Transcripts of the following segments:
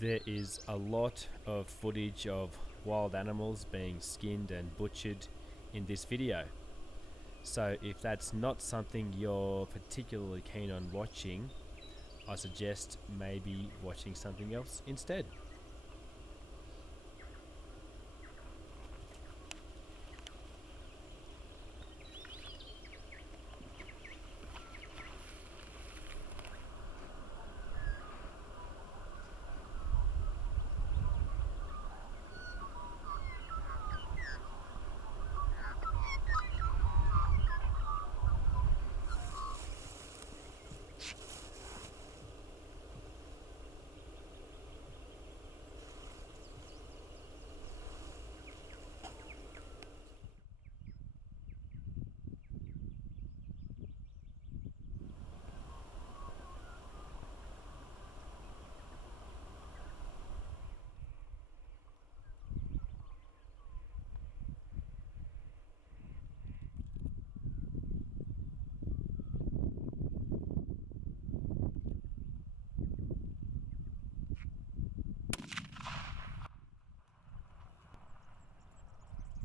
There is a lot of footage of wild animals being skinned and butchered in this video. So if that's not something you're particularly keen on watching, I suggest maybe watching something else instead.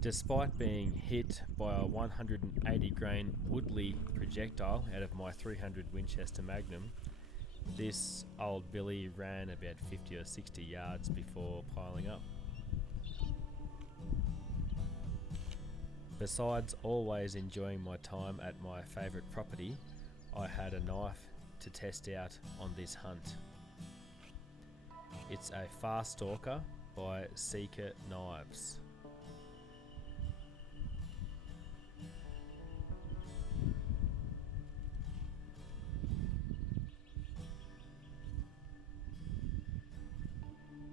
Despite being hit by a 180 grain Woodley projectile out of my 300 Winchester Magnum, this old Billy ran about 50 or 60 yards before piling up. Besides always enjoying my time at my favourite property, I had a knife to test out on this hunt. It's a Farstalker by Seeker Knives.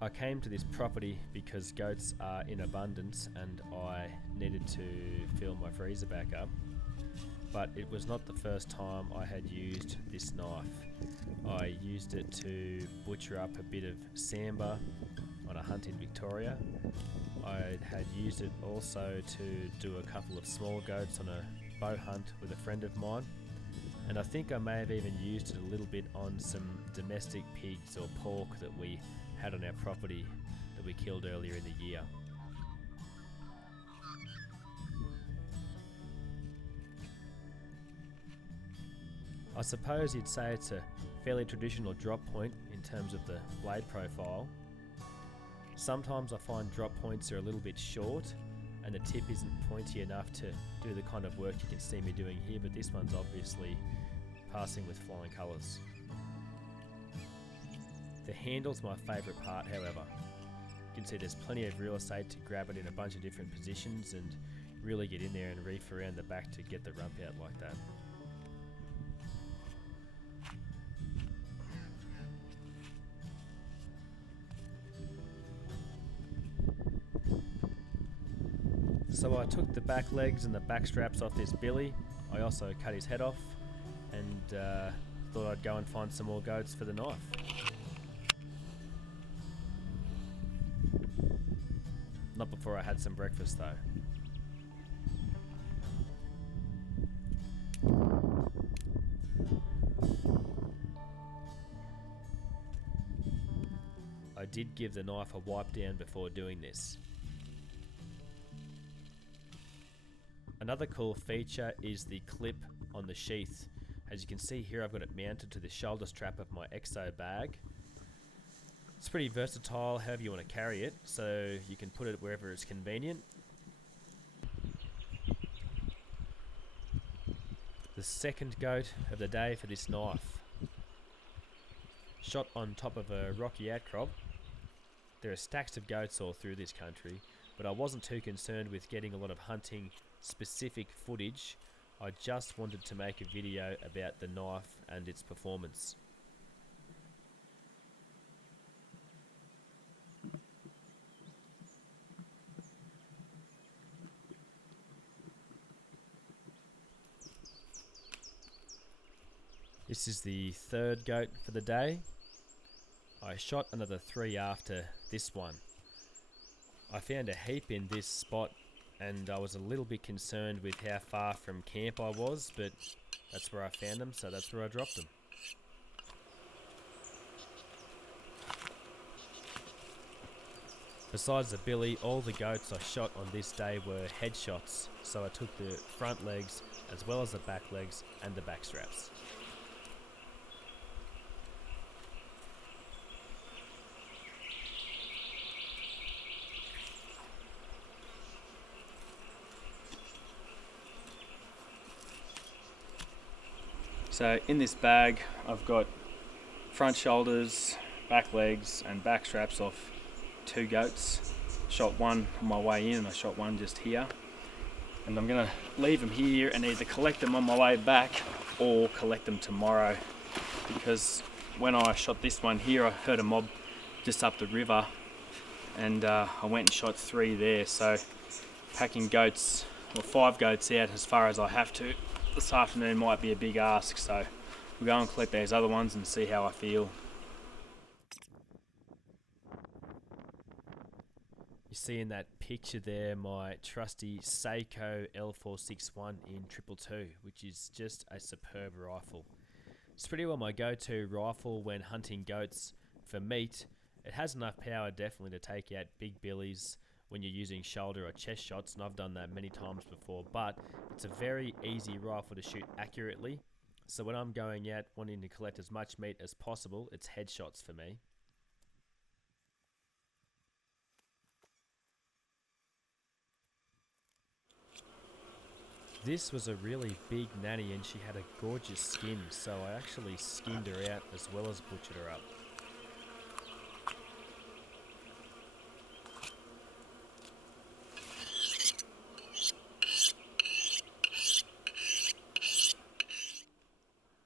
I came to this property because goats are in abundance and I needed to fill my freezer back up, but it was not the first time I had used this knife. I used it to butcher up a bit of sambar on a hunt in Victoria. I had used it also to do a couple of small goats on a bow hunt with a friend of mine, and I think I may have even used it a little bit on some domestic pigs or pork that we had on our property that we killed earlier in the year. I suppose you'd say it's a fairly traditional drop point in terms of the blade profile. Sometimes I find drop points are a little bit short and the tip isn't pointy enough to do the kind of work you can see me doing here, but this one's obviously passing with flying colours. The handle's my favourite part, however. You can see there's plenty of real estate to grab it in a bunch of different positions and really get in there and reef around the back to get the rump out like that. So I took the back legs and the back straps off this Billy. I also cut his head off and thought I'd go and find some more goats for the knife. Not before I had some breakfast though. I did give the knife a wipe down before doing this. Another cool feature is the clip on the sheath. As you can see here, I've got it mounted to the shoulder strap of my EXO bag. It's pretty versatile however you want to carry it, so you can put it wherever it's convenient. The second goat of the day for this knife. Shot on top of a rocky outcrop. There are stacks of goats all through this country, but I wasn't too concerned with getting a lot of hunting specific footage. I just wanted to make a video about the knife and its performance. This is the third goat for the day. I shot another 3 after this one. I found a heap in this spot and I was a little bit concerned with how far from camp I was, but that's where I found them, so that's where I dropped them. Besides the billy, all the goats I shot on this day were headshots, so I took the front legs as well as the back legs and the back straps. So in this bag I've got front shoulders, back legs and back straps off 2 goats. Shot one on my way in and I shot one just here. And I'm going to leave them here and either collect them on my way back or collect them tomorrow, because when I shot this one here I heard a mob just up the river and I went and shot 3 there. So packing goats, or 5 goats out as far as I have to this afternoon might be a big ask, so we'll go and collect those other ones and see how I feel. You see in that picture there my trusty Seiko L461 in 222, which is just a superb rifle. It's pretty well my go-to rifle when hunting goats for meat. It has enough power definitely to take out big billies when you're using shoulder or chest shots, and I've done that many times before, but it's a very easy rifle to shoot accurately. So when I'm going out wanting to collect as much meat as possible, it's headshots for me. This was a really big nanny and she had a gorgeous skin, so I actually skinned her out as well as butchered her up.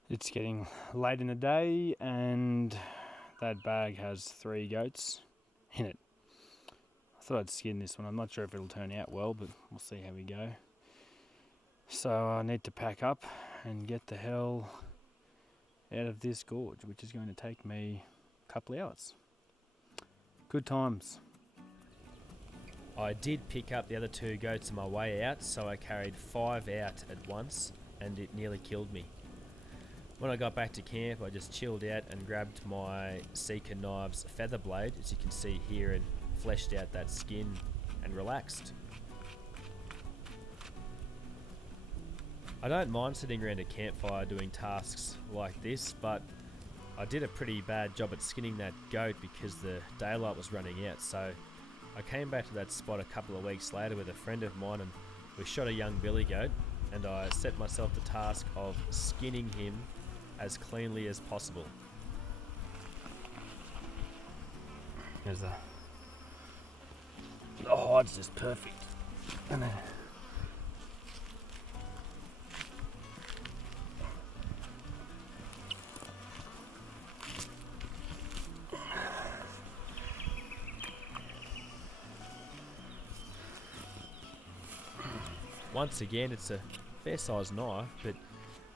It's getting late in the day and that bag has 3 goats in it. I thought I'd skin this one. I'm not sure if it'll turn out well, but we'll see how we go. So I need to pack up and get the hell out of this gorge, which is going to take me a couple of hours. Good times. I did pick up the other 2 goats on my way out, so I carried 5 out at once and it nearly killed me. When I got back to camp, I just chilled out and grabbed my Seeker Knives Featherblade, as you can see here, and fleshed out that skin and relaxed. I don't mind sitting around a campfire doing tasks like this, but I did a pretty bad job at skinning that goat because the daylight was running out, so I came back to that spot a couple of weeks later with a friend of mine and we shot a young billy goat, and I set myself the task of skinning him as cleanly as possible. There's the hide's just perfect. And then once again, it's a fair sized knife, but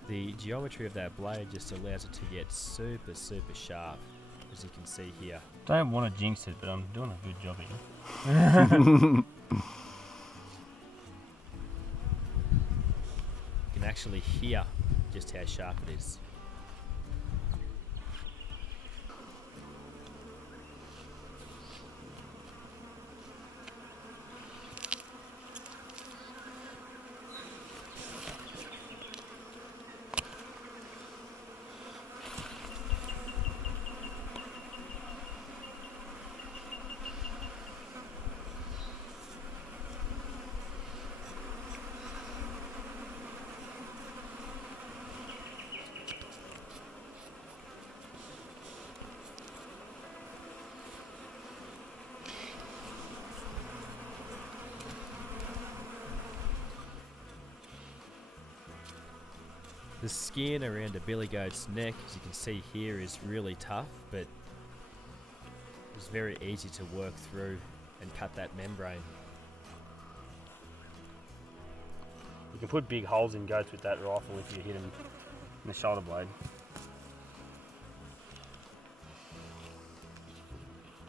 the geometry of that blade just allows it to get super sharp, as you can see here. Don't want to jinx it, but I'm doing a good job here. You can actually hear just how sharp it is. The skin around a billy goat's neck, as you can see here, is really tough, but it's very easy to work through and cut that membrane. You can put big holes in goats with that rifle if you hit them in the shoulder blade.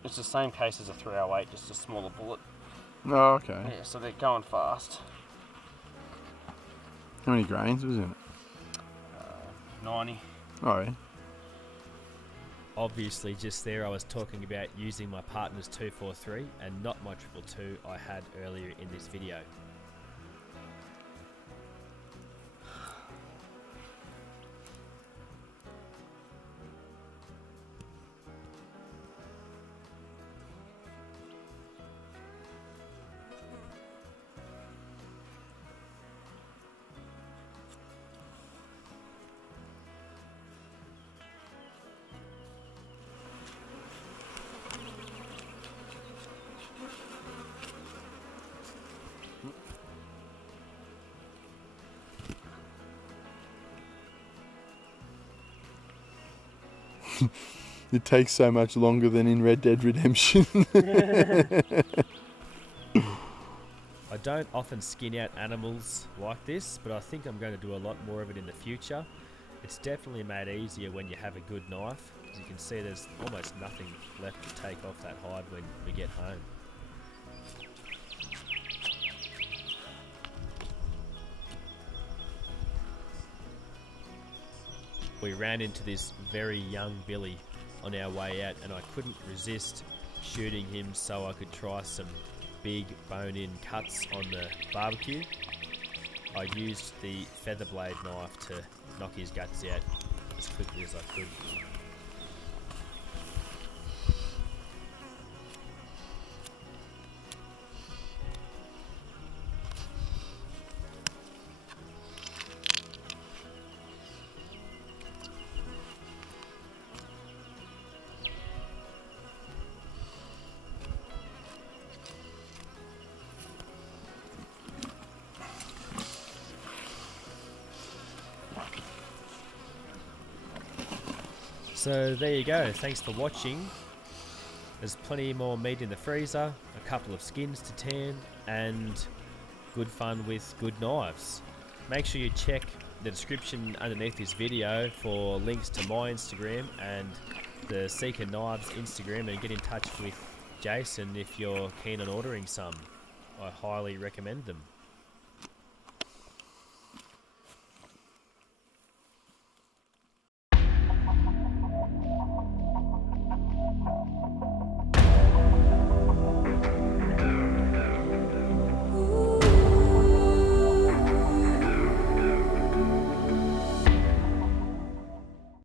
It's the same case as a 308, just a smaller bullet. Oh, okay. Yeah, so they're going fast. How many grains was in it? 90. Oh, yeah. Obviously just there I was talking about using my partner's 243 and not my 222 I had earlier in this video. It takes so much longer than in Red Dead Redemption. I don't often skin out animals like this, but I think I'm going to do a lot more of it in the future. It's definitely made easier when you have a good knife. As you can see, there's almost nothing left to take off that hide when we get home. We ran into this very young billy on our way out and I couldn't resist shooting him so I could try some big bone-in cuts on the barbecue. I used the Featherblade knife to knock his guts out as quickly as I could. So there you go, thanks for watching. There's plenty more meat in the freezer, a couple of skins to tan, and good fun with good knives. Make sure you check the description underneath this video for links to my Instagram and the Seeker Knives Instagram, and get in touch with Jason if you're keen on ordering some. I highly recommend them.